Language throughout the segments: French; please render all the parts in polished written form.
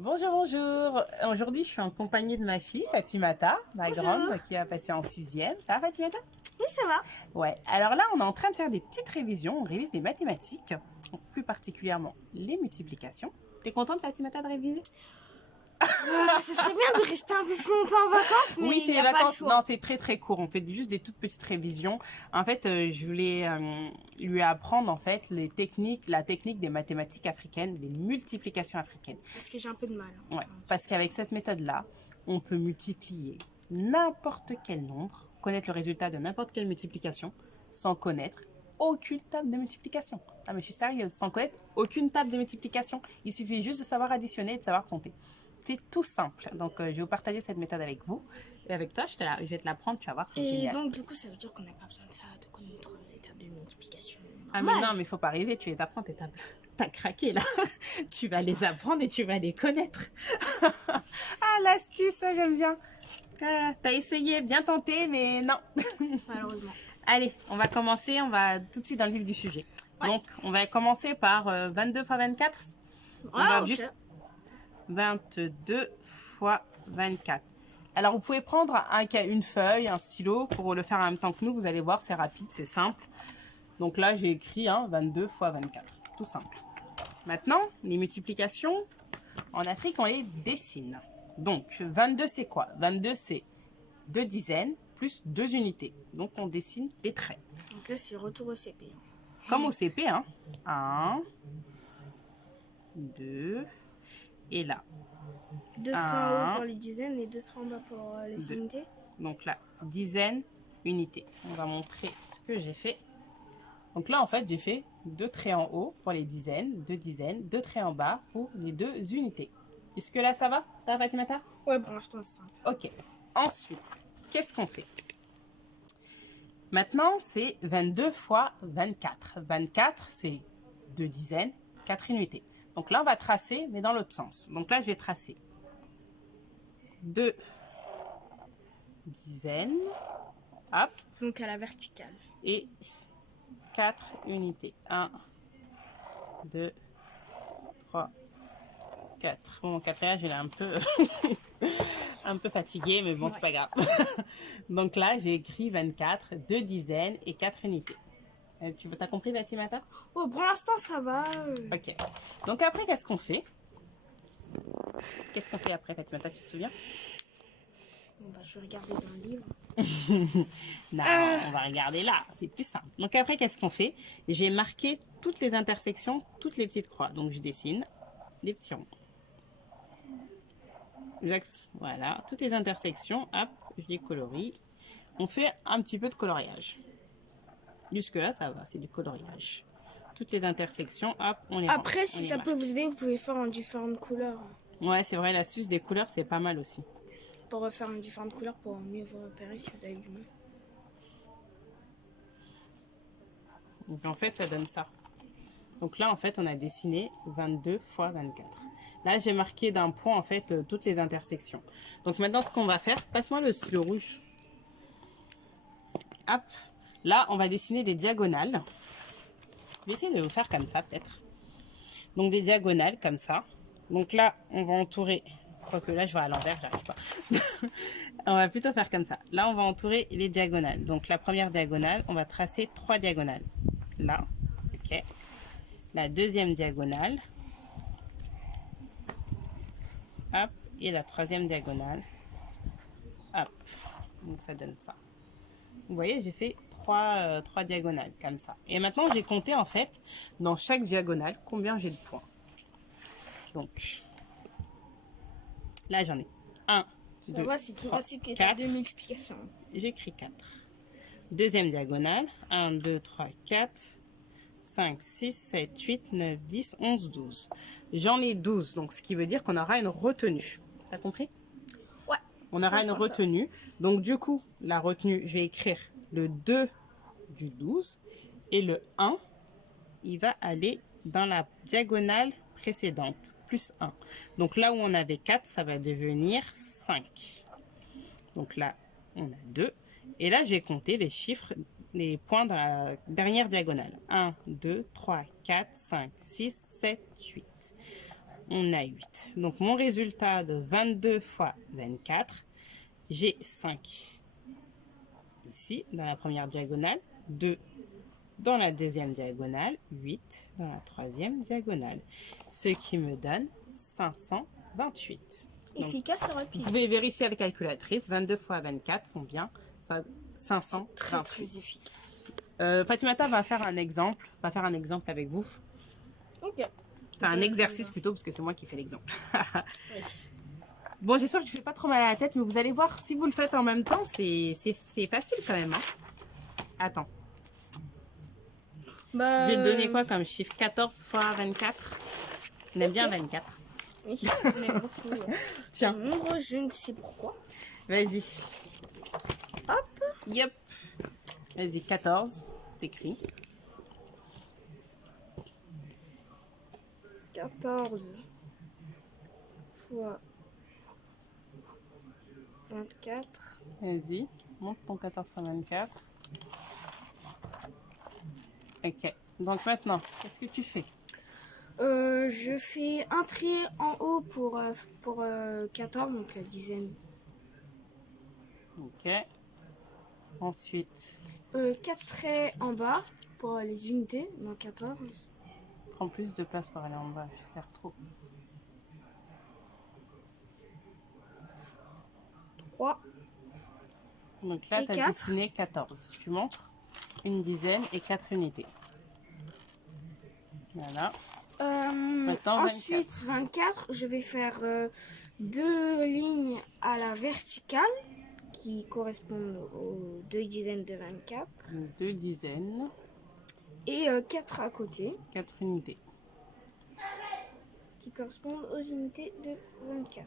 Bonjour, bonjour. Aujourd'hui, je suis en compagnie de ma fille, Fatimata, ma Bonjour. grande, qui a passé en sixième. Ça va, Fatimata? Oui, ça va. Ouais. Alors là, on est en train de faire des petites révisions. On révise des mathématiques, plus particulièrement les multiplications. T'es contente, Fatimata, de réviser? Ce serait bien de rester un peu plus longtemps en vacances, mais Oui, il c'est n'y les a pas le vacances. choix. Non, c'est très très court. On fait juste des toutes petites révisions. En fait, je voulais lui apprendre en fait la technique des mathématiques africaines, des multiplications africaines. Parce que j'ai un peu de mal. Ouais, parce qu'avec cette méthode-là, on peut multiplier n'importe quel nombre, connaître le résultat de n'importe quelle multiplication, sans connaître aucune table de multiplication. Ah mais je suis sérieuse, sans connaître aucune table de multiplication. Il suffit juste de savoir additionner et de savoir compter. C'est tout simple. Donc je vais vous partager cette méthode avec vous. Et avec toi, je vais te l'apprendre, tu vas voir, c'est Et génial. donc, du coup, ça veut dire qu'on n'a pas besoin de ça, de connaître l'étape de multiplication Ah mais normale. non, mais il faut pas rêver, tu les apprends tes tables. T'as craqué là. Tu vas les apprendre et tu vas les connaître. Ah l'astuce, ça j'aime bien. T'as essayé, bien tenté, mais non. Malheureusement. Allez, on va commencer, on va tout de suite dans le vif du sujet. Ouais. Donc, on va commencer par 22 fois 24. On Ah, va ok. juste 22 fois 24. Alors, vous pouvez prendre une feuille, un stylo pour le faire en même temps que nous. Vous allez voir, c'est rapide, c'est simple. Donc là, j'ai écrit 22 fois 24. Tout simple. Maintenant, les multiplications, en Afrique, on les dessine. Donc, 22, c'est quoi? 22, c'est 2 dizaines plus 2 unités. Donc, on dessine des traits. Donc là, c'est retour au CP. Comme au CP, 1, 2, et là. 2 traits en haut pour les dizaines et 2 traits en bas pour les 2. unités. Donc là, dizaines, unités. On va montrer ce que j'ai fait. Donc là, en fait, j'ai fait 2 traits en haut pour les dizaines, 2 traits en bas pour les 2 unités. Jusque là, ça va? Ça va, Fatimata? Ouais, pour l'instant, c'est simple. Ok. Ensuite, qu'est-ce qu'on fait? Maintenant, c'est 22 fois 24. 24, c'est 2 dizaines, 4 unités. Donc là, on va tracer, mais dans l'autre sens. Donc là, je vais tracer 2 dizaines, hop, Donc à la verticale. et 4 unités. 1, 2, 3, 4. Bon, mon quatrième, je l'ai un peu, un peu fatigué, mais bon, Ouais. c'est pas grave. Donc là, j'ai écrit 24, 2 dizaines et 4 unités. Tu as compris, Fatimata? Oh, pour l'instant, ça va. Ok. Donc après, qu'est-ce qu'on fait? Qu'est-ce qu'on fait après, Fatimata, tu te souviens? Bon, bah, je vais regarder dans le livre. Non, on va regarder là, c'est plus simple. Donc après, qu'est-ce qu'on fait? J'ai marqué toutes les intersections, toutes les petites croix. Donc je dessine des petits ronds. Voilà, toutes les intersections, hop, je les colorie. On fait un petit peu de coloriage. Jusque là, ça va, c'est du coloriage. Toutes les intersections, hop, on les Après, rend, on si les ça marque. peut vous aider, vous pouvez faire en différentes couleurs. Ouais, c'est vrai, l'astuce des couleurs, c'est pas mal aussi. Pour refaire en différentes couleurs pour mieux vous repérer si vous avez du mal. Donc en fait, ça donne ça. Donc là, en fait, on a dessiné 22 fois 24. Là, j'ai marqué d'un point, en fait, toutes les intersections. Donc maintenant, ce qu'on va faire, passe-moi le stylo rouge. Hop. Là, on va dessiner des diagonales. Je vais essayer de vous faire comme ça, peut-être. Donc des diagonales, comme ça. Donc là, on va entourer... Quoique là, je vais à l'envers, j'arrive pas. On va plutôt faire comme ça. Là, on va entourer les diagonales. Donc la première diagonale, on va tracer 3 diagonales. Là, ok. La deuxième diagonale, hop, et la troisième diagonale, hop. Donc ça donne ça. Vous voyez, j'ai fait trois diagonales comme ça. Et maintenant, j'ai compté en fait dans chaque diagonale combien j'ai de points. Donc là, j'en ai 1, Ça 2, va, c'est plus 3, facile que l'étape 4. de multiplication. J'écris 4. Deuxième diagonale, 1, 2, 3, 4, 5, 6, 7, 8, 9, 10, 11, 12. J'en ai 12, donc ce qui veut dire qu'on aura une retenue. T'as compris? Ouais. On aura une retenue. Donc du coup, la retenue, je vais écrire le 2 du 12 et le 1, il va aller dans la diagonale précédente, plus 1. Donc là où on avait 4, ça va devenir 5. Donc là, on a 2. Et là, j'ai compté les chiffres, les points dans la dernière diagonale. 1, 2, 3, 4, 5, 6, 7, 8. on a 8. Donc, mon résultat de 22 fois 24, j'ai 5 ici, dans la première diagonale, 2 dans la deuxième diagonale, 8 dans la troisième diagonale. Ce qui me donne 528. Donc, Efficace et rapide. vous pouvez vérifier à la calculatrice, 22 fois 24 font bien, soit Très 528. efficace. Fatimata va faire un exemple, avec vous. Ok. Enfin, un exercice plutôt, parce que c'est moi qui fais l'exemple. Bon, j'espère que je ne fais pas trop mal à la tête, mais vous allez voir, si vous le faites en même temps, c'est facile quand même. Hein. Attends. Bah, Je vais te donner quoi comme chiffre? 14 fois 24. On aime bien 24. Oui, on aime beaucoup. Tiens. Ce nombre, je ne sais pourquoi. Vas-y. Hop. Yep. Vas-y, 14. T'écris. 14 fois 24. Vas-y. Monte ton 14 fois 24. Ok. Donc maintenant, qu'est-ce que tu fais? Je fais un trait en haut pour 14, donc la dizaine. Ok. Ensuite, 4 traits en bas pour les unités, donc 14. prends plus de place pour aller en bas. Je sers trop. 3. Donc là, Et tu as 4. dessiné 14. Tu montres une dizaine et 4 unités. Voilà. Maintenant, Ensuite, 24, je vais faire 2 lignes à la verticale qui correspondent aux 2 dizaines de 24 2 dizaines, et 4 à côté 4 unités. qui correspondent aux unités de 24.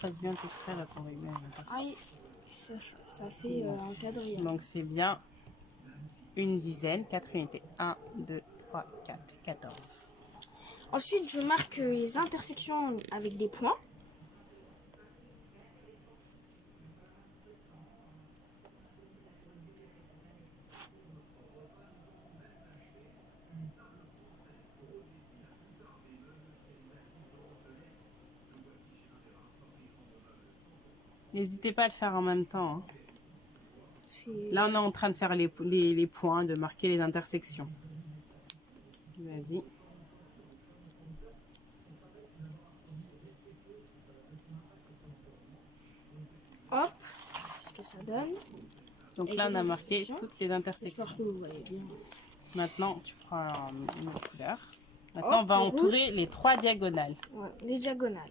Passe bien tes traits là pour bien les Aïe, ça fait un quadrille. Donc c'est bien une dizaine, 4 unités. 1, 2, 3, 4, 14. Ensuite, je marque les intersections avec des points. N'hésitez pas à le faire en même temps. Hein. C'est- Là, on est en train de faire les points, de marquer les intersections. Vas-y. Hop, ce que ça donne. Donc Et là, les on a marqué intersections. toutes les intersections. J'espère que vous voyez bien. Maintenant, tu prends une autre couleur. Maintenant, Hop, on va le entourer les 3 diagonales. Voilà, les diagonales.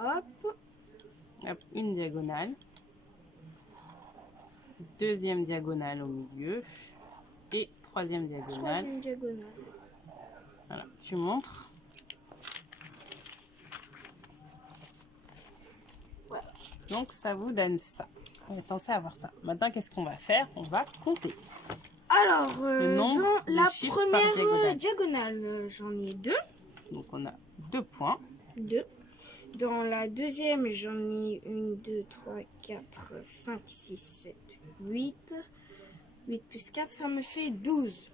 Hop, Hop, une diagonale. Deuxième diagonale au milieu. Et troisième diagonale. troisième diagonale. Voilà, tu montres. Voilà. Donc, ça vous donne ça. On est censé avoir ça. Maintenant, qu'est-ce qu'on va faire? On va compter. Alors, Le nombre dans de la chiffres par première diagonale. diagonale, j'en ai 2. Donc, on a 2 points. 2. Dans la deuxième, j'en ai 1, 2, 3, 4, 5, 6, 7, 8. 8 plus 4, ça me fait 12.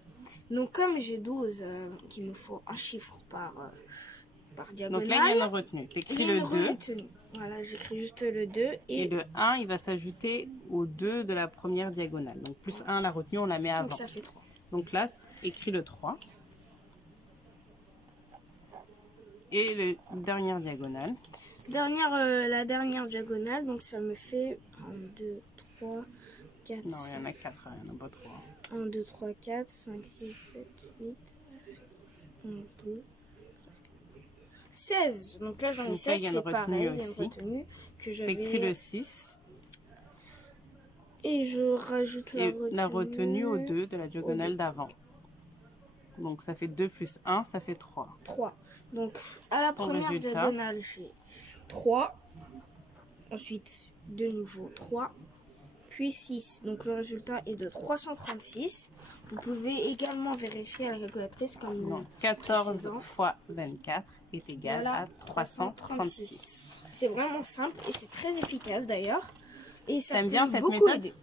Donc, comme j'ai 12, qu'il me faut un chiffre par diagonale. Donc là, il y a une retenue. Tu il y écris a le une 2. retenue. Voilà, j'écris juste le 2. Et le 1, il va s'ajouter au 2 de la première diagonale. Donc, plus 1, la retenue, on la met avant. Donc, ça fait 3. Donc là, écris le 3. Et la dernière diagonale. La dernière diagonale, donc ça me fait 1, 2, 3, 4, Non, il y en a 4, il n'y en a pas 3. 1, 2, 3, 4, 5, 6, 7, 8, 1, 2, 16. Donc là, j'en ai Donc là, 16, il y a une c'est pareil. retenue Il y a aussi. une retenue que Tu écris le j'avais. 6. Et je rajoute Et la retenue au 2 de la diagonale deux. d'avant. Donc ça fait 2 plus 1, ça fait 3. 3. Donc à la Ton première résultat. diagonale, j'ai 3. Ensuite, de nouveau 3. Puis 6. Donc le résultat est de 336. Vous pouvez également vérifier à la calculatrice comme Non, le 14 précédent. fois 24 est égal Voilà, à 336. C'est vraiment simple et c'est très efficace d'ailleurs. Et ça T'aimes peut bien cette beaucoup méthode? aider.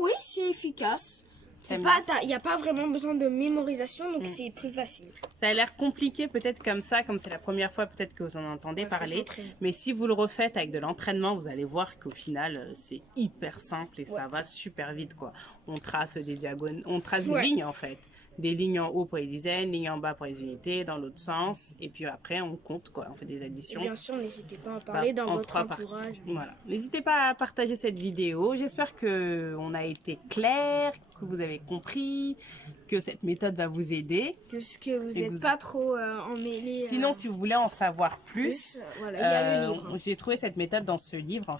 Oui, c'est efficace. Il n'y a pas vraiment besoin de mémorisation, donc c'est plus facile. Ça a l'air compliqué peut-être comme ça, comme c'est la première fois peut-être que vous en entendez parler. Mais si vous le refaites avec de l'entraînement, vous allez voir qu'au final, c'est hyper simple et ça va super vite, quoi. On trace des diagonales, on trace des lignes en fait. Des lignes en haut pour les dizaines, lignes en bas pour les unités, dans l'autre sens. Et puis après, on compte, quoi. On fait des additions. Et bien sûr, n'hésitez pas à en parler dans votre entourage. Voilà. N'hésitez pas à partager cette vidéo. J'espère qu'on a été clair, que vous avez compris, que cette méthode va vous aider. Que vous n'êtes pas trop emmêlés. Sinon, si vous voulez en savoir plus, voilà, il y a le livre. J'ai trouvé cette méthode dans ce livre,